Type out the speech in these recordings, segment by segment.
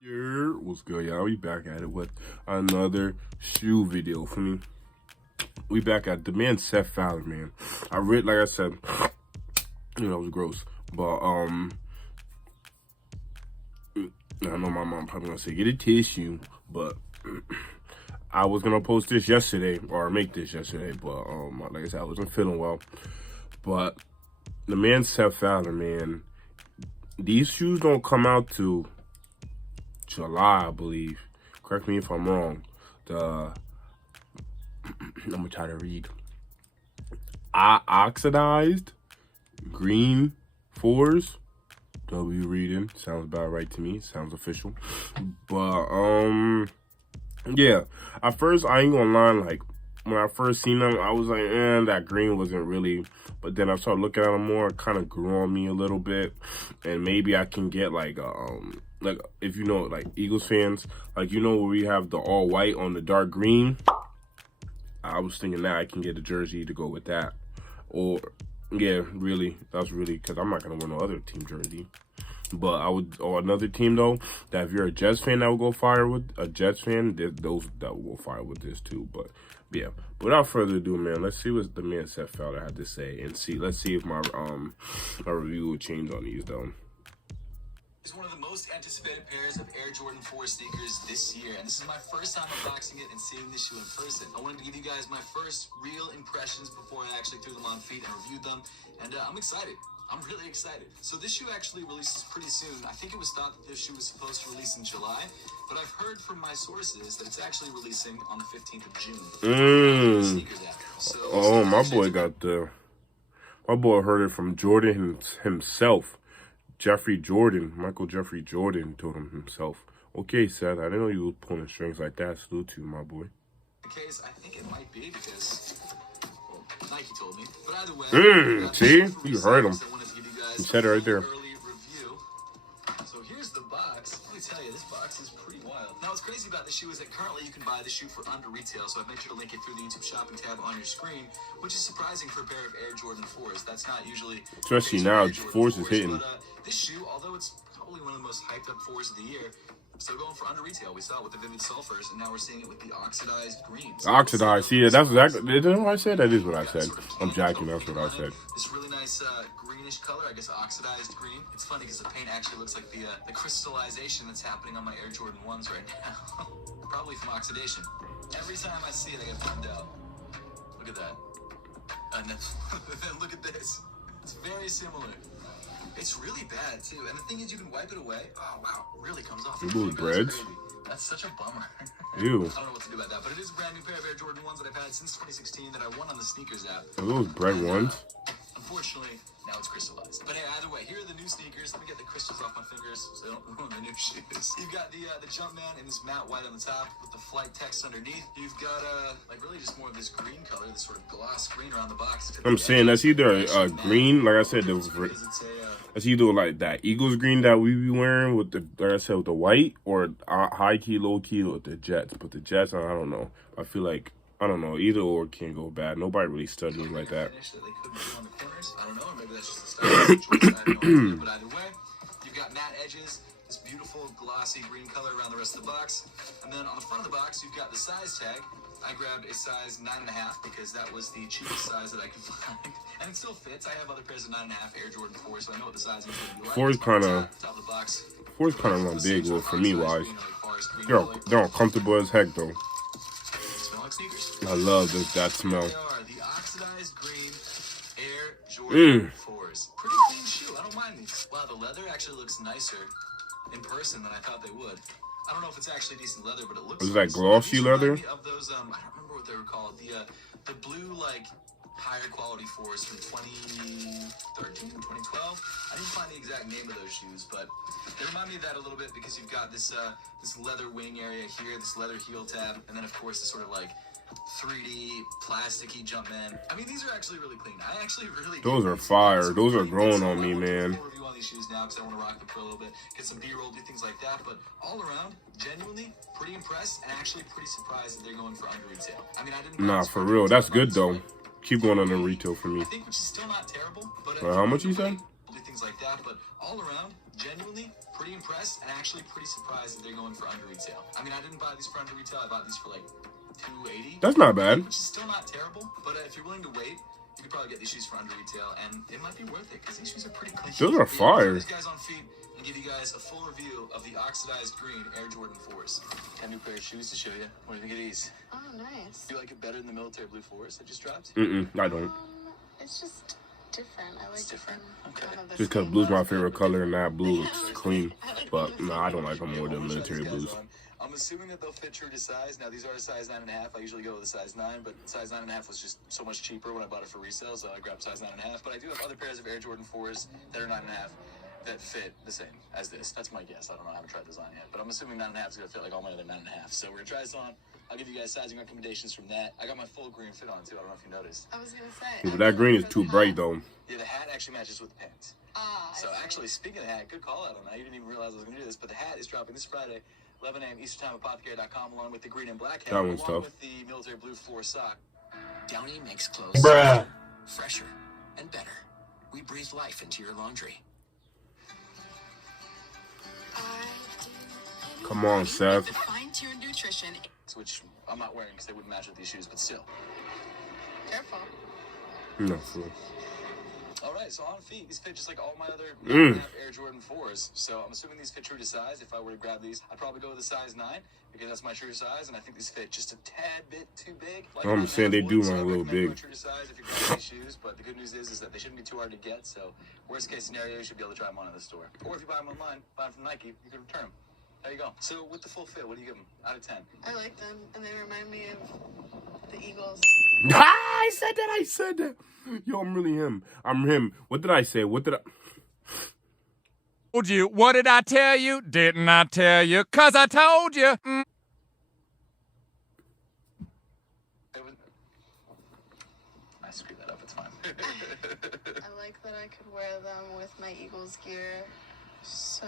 Yeah, what's good, y'all? We back at it with another shoe video for me. We back at the man Seth Fowler, man. I read, like I said, you know, it was gross, but I know my mom probably gonna say get a tissue, but I was gonna post this yesterday or make this yesterday, but like I said, I wasn't feeling well. But the man Seth Fowler, man, these shoes don't come out to July, I believe. Correct me if I'm wrong. I'm gonna try to read. Oxidized green 4s. W reading sounds about right to me. Sounds official. But yeah. At first, I ain't gonna lie. Like when I first seen them, I was like, that green wasn't really. But then I started looking at them more. It kind of grew on me a little bit, and maybe I can get like if you know, like Eagles fans, like you know where we have the all white on the dark green. I was thinking that I can get a jersey to go with that, or yeah, really, that's really because I'm not gonna wear no other team jersey. But I would, or another team though, that if you're a Jets fan, that will go fire with a Jets fan. Those that will go fire with this too. But yeah, without further ado, man, let's see what the man Seth Fowler had to say, and let's see if my review will change on these though. It's one of the most anticipated pairs of Air Jordan 4 sneakers this year, and this is my first time unboxing it and seeing this shoe in person. I wanted to give you guys my first real impressions before I actually threw them on feet and reviewed them, and I'm excited. I'm really excited. So this shoe actually releases pretty soon. I think it was thought that this shoe was supposed to release in July, but I've heard from my sources that it's actually releasing on the 15th of June. Oh, my boy got my boy heard it from Jordan himself. Michael Jeffrey Jordan told him himself. Okay, Seth, I didn't know you were pulling strings like that. Salute to you, my boy. The case, I think it might be because, well, Nike told me. But either way, see? You heard him. He said it right there. So here's the box. Let me tell you, this box is pretty wild. Now, what's crazy about this shoe is that currently you can buy the shoe for under retail, so I've made sure to link it through the YouTube shopping tab on your screen, which is surprising for a pair of Air Jordan 4s. That's not usually... Especially now, 4s is hitting. But, this shoe, although it's probably one of the most hyped up 4s of the year, still going for under retail. We saw it with the Vivid Sulfurs, and now we're seeing it with the Oxidized greens. Oxidized, yeah, that's exactly, you know what I said? That is what I said. I'm jacking, that's what I said. This really nice greenish color, I guess oxidized green. It's funny because the paint actually looks like the crystallization that's happening on my Air Jordan 1s right now. Probably from oxidation. Every time I see it, I get bummed out. Look at that. And then look at this. It's very similar. It's really bad, too. And the thing is, you can wipe it away. Oh, wow. It really comes off. Those breads. That's such a bummer. Ew. I don't know what to do about that, but it is a brand new pair of Air Jordan 1s that I've had since 2016 that I won on the sneakers app. Are those bread ones? Unfortunately, now it's crystallized. But hey, either way, here are the new sneakers. Let me get the crystals off my fingers so they don't ruin the new shoes. You've got the Jumpman in this matte white on the top with the flight text underneath. You've got like really just more of this green color, this sort of gloss green around the box. I'm saying that's either a green, like I said, that's either like that Eagles green that we be wearing with the, like I said, with the white, or high key, low key with the Jets. But the Jets, I don't know. I feel like, I don't know, either or can't go bad. Nobody really studied like that. I don't know, maybe that's just the style. But either way, you've got matte edges, this beautiful glossy green color around the rest of the box. And then on the front of the box, you've got the size tag. I grabbed a size 9.5 because that was the cheapest size that I could find. And it still fits. I have other pairs of 9.5 Air Jordan 4, so I know what the size is going to be like. 4 is kind of run big for me wise. They're uncomfortable as heck though. I love that smell. They are the oxidized green Air Jordan 4s. Pretty clean shoe. I don't mind these. Wow, the leather actually looks nicer in person than I thought they would. I don't know if it's actually decent leather, but it looks. Is that glossy leather? Of those, I don't remember what they were called. The blue like higher quality 4s from 2013, 2012. I didn't find the exact name of those shoes, but they remind me of that a little bit because you've got this this leather wing area here, this leather heel tab, and then of course this sort of like 3D plasticky Jumpman. I mean, these are actually really clean. I actually really. Those are fire. Those are growing on me, man. Review on these shoes now because I want to rock them for a little bit, get some B-roll, do things like that. But all around, genuinely pretty impressed and actually pretty surprised that they're going for under retail. I mean, I didn't. Nah, for real, that's good though. Keep going under retail for me. I think, which is still not terrible. But how much you said? things like that. But all around, genuinely pretty impressed and actually pretty surprised that they're going for under retail. I mean, I didn't buy these for under retail. I bought these for like $280. That's not bad. Which is still not terrible. But if you're willing to wait, you could probably get these shoes for under retail, and it might be worth it because these shoes are pretty clean. Those are fire. These guys on feet and give you guys a full review of the Oxidized Green Air Jordan 4s. 10 new pair of shoes to show you. What do you think of these? Oh, nice. Do you like it better than the military blue 4s that just dropped? I don't. It's just different. I like different. Okay. Just because blue's my favorite color and that blue looks clean. But no, I don't like them more than military blues. I'm assuming that they'll fit true to size. Now, these are a size 9.5. I usually go with a size 9, but size 9.5 was just so much cheaper when I bought it for resale, so I grabbed size 9.5. But I do have other pairs of Air Jordan 4s that are 9.5 that fit the same as this. That's my guess. I don't know. I haven't tried this on yet. But I'm assuming 9.5 is going to fit like all my other 9.5. So we're going to try this on. I'll give you guys sizing recommendations from that. I got my full green fit on, too. I don't know if you noticed. I was going to say. Yeah, but that green is too bright, though. Yeah, the hat actually matches with the pants. So actually, speaking of the hat, good call out on that. You didn't even realize I was going to do this, but the hat is dropping this Friday, 11 a.m. Eastern Time, apothecary.com, along with the green and black hat, That one's along tough. with the military blue floor sock. Downy makes clothes Bruh. softer, fresher, and better. We breathe life into your laundry. Come on, Seth. Fine-tuned nutrition. Which I'm not wearing because they wouldn't match with these shoes, but still. Careful. No, fool. All right, so on feet, these fit just like all my other Air Jordan 4s. So I'm assuming these fit true to size. If I were to grab these, I'd probably go with a size 9 because that's my true size, and I think these fit just a tad bit too big. Like I'm saying they do run a little big. True to size if you grab these shoes, but the good news is that they shouldn't be too hard to get. So worst case scenario, you should be able to try them on in the store. Or if you buy them online, buy them from Nike, you can return them. There you go. So with the full fit, what do you give them out of 10? I like them, and they remind me of the Eagles. I said that. Yo, I'm really him. I'm him. What did I say? Told you. What did I tell you? Didn't I tell you? 'Cause I told you. I screwed that up. It's fine. I like that I could wear them with my Eagles gear. So,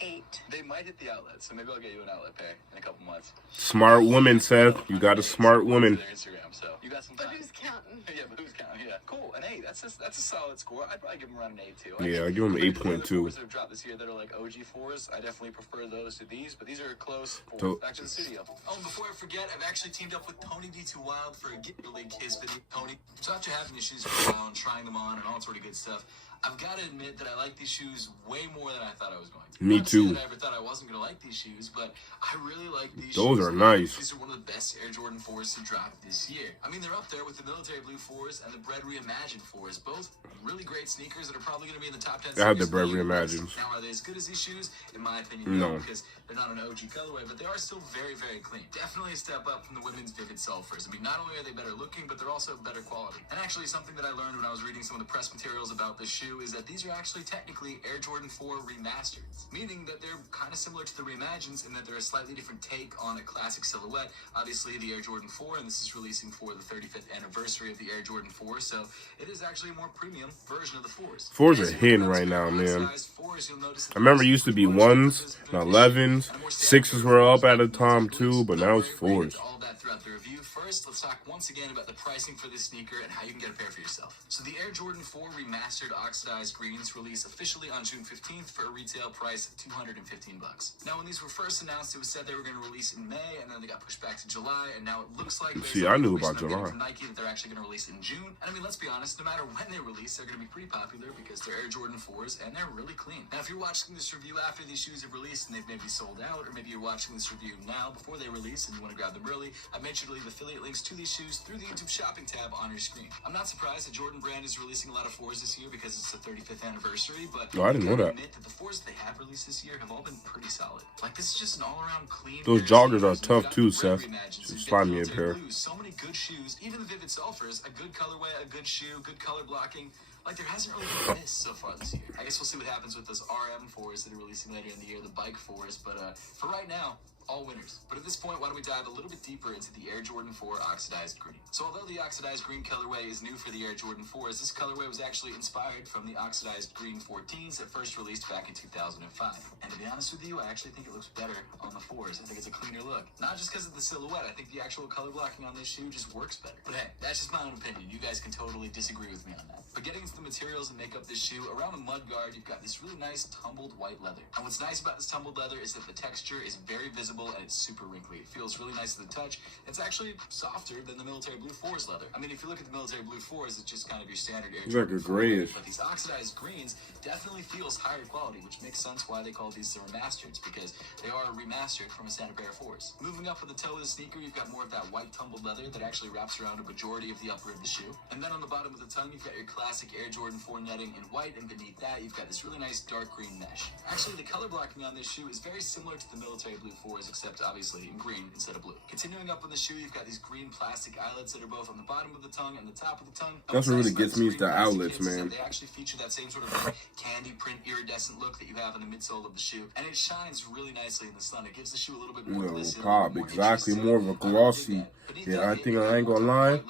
8. They might hit the outlet, so maybe I'll get you an outlet pair in a couple months. Smart woman, Seth. You got a smart woman. Their Instagram, so you got some But time. who's counting? Yeah, but who's counting? Yeah, cool. An 8. That's a solid score. I'd probably give them around an 8 too. Yeah, I give them 8.2. That have dropped this year that are like OG 4s. I definitely prefer those to these, but these are close. So- Back to the studio. Oh, and before I forget, I've actually teamed up with Tony D2 Wild for a Get Your Leg Kiss video. Tony, so after having these shoes for a while and trying them on and all sort of good stuff, I've got to admit that I like these shoes way more than I thought I was going to. Me Not to say too. that I ever thought I wasn't going to like these shoes, but I really like these Those shoes. are nice. These are one of the best Air Jordan 4s to drop this year. I mean, they're up there with the military blue 4s and the Bread Reimagined 4s. Both really great sneakers that are probably going to be in the top 10 I have the sneakers of Bread year. Reimagined. Now, are they as good as these shoes? In my opinion, No. because they're not an OG colorway, but they are still very, very clean. Definitely a step up from the women's Vivid Sulfurs. I mean, not only are they better looking, but they're also better quality. And actually, something that I learned when I was reading some of the press materials about this shoe is that these are actually technically Air Jordan 4 remastered, meaning that they're kind of similar to the Reimagines in that they're a slightly different take on a classic silhouette. Obviously, the Air Jordan 4, and this is releasing for the 35th anniversary of the Air Jordan 4, so it is actually a more premium version of the 4s. 4s are hitting right now, man. I remember it used to be 1s, and 11s, 6s were up at a time too, but now it's 4s. All that throughout the review. First, let's talk once again about the pricing for this sneaker and how you can get a pair for yourself. So the Air Jordan 4 Remastered Oxidized Greens release officially on June 15th for a retail price of $215. Now, when these were first announced, it was said they were going to release in May, and then they got pushed back to July, and now it looks like See, I knew about July. from Nike that they're actually going to release in June. And I mean, let's be honest, no matter when they release, they're going to be pretty popular because they're Air Jordan 4s and they're really clean. Now, if you're watching this review after these shoes have released and they've maybe sold out, or maybe you're watching this review now before they release and you want to grab them early, I've made sure to leave affiliate links to these shoes through the YouTube shopping tab on your screen. I'm not surprised that Jordan Brand is releasing a lot of 4s this year because it's the 35th anniversary, but Oh, I didn't know that. admit that the 4s that they have released this year have all been pretty solid. Like, this is just an all-around clean. Those pair of joggers are sneakers. tough We've got too, the Bread Seth. Reimagined, Just we've got slide the me a military pair. blues, so many good shoes, even the Vivid Sulfurs, a good colorway, a good shoe, good color blocking. Like, there hasn't really been this so far this year. I guess we'll see what happens with those RM 4s that are releasing later in the year, the bike 4s. But for right now, all winners. But at this point, why don't we dive a little bit deeper into the Air Jordan 4 Oxidized Green. So although the Oxidized Green colorway is new for the Air Jordan 4s, this colorway was actually inspired from the Oxidized Green 14s that first released back in 2005. And to be honest with you, I actually think it looks better on the 4s. I think it's a cleaner look. Not just because of the silhouette, I think the actual color blocking on this shoe just works better. But hey, that's just my own opinion. You guys can totally disagree with me on that. But getting into the materials that make up this shoe, around the mud guard, you've got this really nice tumbled white leather. And what's nice about this tumbled leather is that the texture is very visible and it's super wrinkly. It feels really nice to the touch. It's actually softer than the Military Blue 4's leather. I mean, if you look at the Military Blue 4's, it's just kind of your standard Air Jordan 4 leather, but these Oxidized Greens definitely feels higher quality, which makes sense why they call these the remasters, because they are remastered from a standard pair of 4's. Moving up with the toe of the sneaker, you've got more of that white tumbled leather that actually wraps around a majority of the upper of the shoe. And then on the bottom of the tongue, you've got your classic Air Jordan 4 netting in white, and beneath that, you've got this really nice dark green mesh. Actually, the color blocking on this shoe is very similar to the Military Blue 4's, except obviously in green instead of blue. Continuing up on the shoe, you've got these green plastic eyelets that are both on the bottom of the tongue and the top of the tongue. That's what really gets me is the outlets, man. They actually feature that same sort of candy print iridescent look that you have in the midsole of the shoe, and it shines really nicely in the sun. It gives the shoe a little bit more glisten, pop, exactly, more of a glossy. Yeah, I think I ain't gonna lie.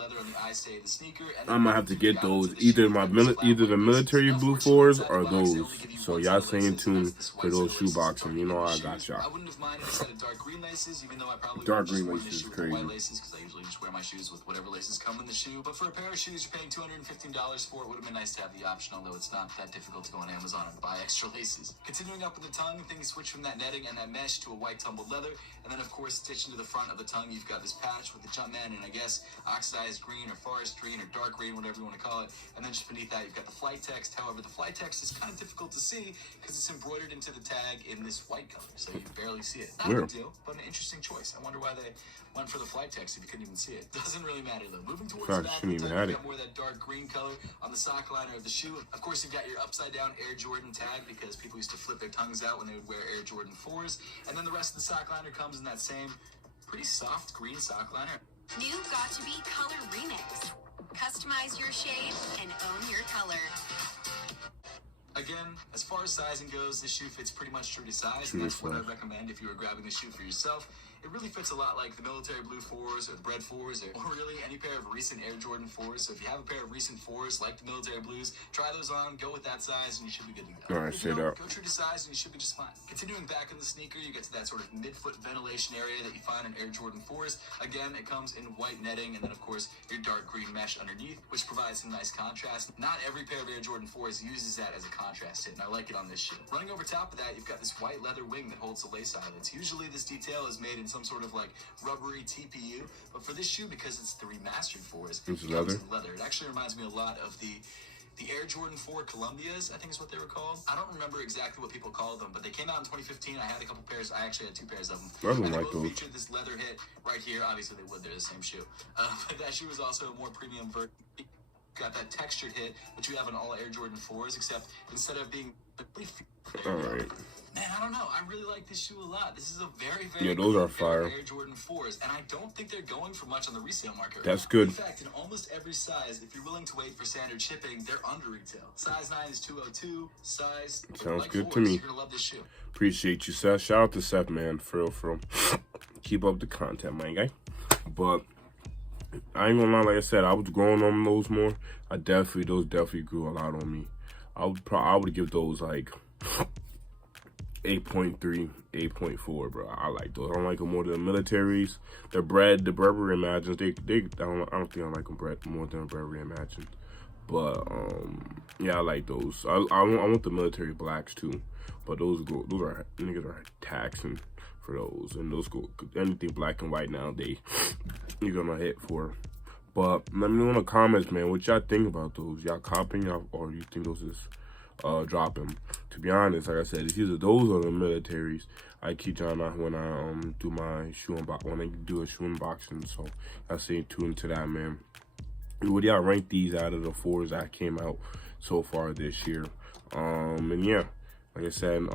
I might have to get those, either the Military Blue 4's or those. So y'all stay in tune for those shoe boxing. You know I got y'all. I wouldn't have minded a set of dark green laces, even though I probably dark green laces is crazy. White laces, because I usually just wear my shoes with whatever laces come in the shoe. But for a pair of shoes you're paying $215 for, it would have been nice to have the option, although it's not that difficult to go on Amazon and buy extra laces. Continuing up with the tongue, things switch from that netting and that mesh to a white tumbled leather, and then of course stitched into the front of the tongue you've got this patch with the Jumpman and I guess Oxidized Green or Forest Green or Dark Green, whatever you want to call it. And then just beneath that you've got the flight text. However, the flight text is kind of difficult to see because it's embroidered into the tag in this white color, so you barely see it. Not a big deal, but an interesting choice. I wonder why they went for the flight text if you couldn't even see it. Doesn't really matter though. Moving towards the back, you've got more of that dark green color on the sock liner of the shoe. Of course, you've got your upside down Air Jordan tag because people used to flip their tongues out when they would wear Air Jordan 4's. And then the rest of the sock liner comes in that same pretty soft green sock liner. New Got to Be Color Remix. Customize your shade and own your color. Again, as far as sizing goes, this shoe fits pretty much true to size, and that's what I'd recommend if you were grabbing the shoe for yourself. It really fits a lot like the Military Blue 4's or the Bread 4's or really any pair of recent Air Jordan 4's. So if you have a pair of recent 4's like the Military Blues, try those on, go with that size, and you should be good to go. Alright, straight up. Go true to size, and you should be just fine. Continuing back in the sneaker, you get to that sort of mid-foot ventilation area that you find in Air Jordan 4's. Again, it comes in white netting, and then of course your dark green mesh underneath, which provides some nice contrast. Not every pair of Air Jordan 4's uses that as a contrast hit, and I like it on this shoe. Running over top of that, you've got this white leather wing that holds the lace eyelets. Usually this detail is made in some sort of like rubbery TPU, but for this shoe, because it's the remastered 4's, it's leather. It actually reminds me a lot of the Air Jordan 4 Columbias, I think is what they were called. I don't remember exactly what people called them, but they came out in 2015. I had a couple pairs. I actually had 2 pairs of them. I don't and like they both those. featured this leather hit right here. Obviously, they would. They're the same shoe. But that shoe is also a more premium version. Got that textured hit, which we have on all Air Jordan 4's, except instead of being... Alright. Man, I don't know. I really like this shoe a lot. This is a very, very those are fire. Air Jordan 4's, and I don't think they're going for much on the resale market. That's good. In fact, in almost every size, if you're willing to wait for standard shipping, they're under retail. Size 9 is $202. Size sounds good 4's, to me. You're gonna love this shoe. Appreciate you, Seth. Shout out to Seth, man. For real. Keep up the content, my guy. But I ain't gonna lie, like I said, I was growing on those more. Those definitely grew a lot on me. I would give those like 8.3, 8.4, bro. I like those. I don't like them more than the militaries. The bread reimagines. I don't think I like them more than the bread reimagined. But yeah, I like those. I want the military blacks too. But those are niggas are taxing for those, and those go anything black and white nowadays. You're gonna hit for. But let me know in the comments, man, what y'all think about those. Y'all copying, or you think those is dropping? To be honest, like I said, it's either those or the militaries. I keep trying out when I do my shoe when I do a shoe unboxing. So I stay tuned to that, man. Would y'all rank these out of the 4's that came out so far this year? And yeah, like I said,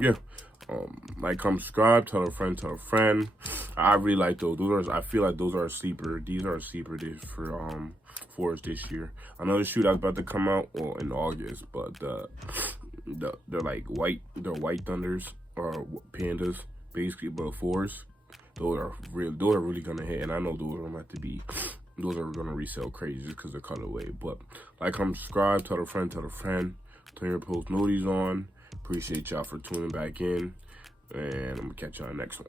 yeah. Like, comment, subscribe, tell a friend. I really like those. I feel like those are a sleeper. These are a sleeper for 4's this year. Another shoe that's about to come out in August, but they're like white. They're white thunders or pandas, basically, but 4s, those are really gonna hit, and I know those are about to be, those are gonna resell crazy just because of colorway. But like, comment, subscribe, tell a friend, turn your post notices on. Appreciate y'all for tuning back in, and I'm gonna catch y'all next one.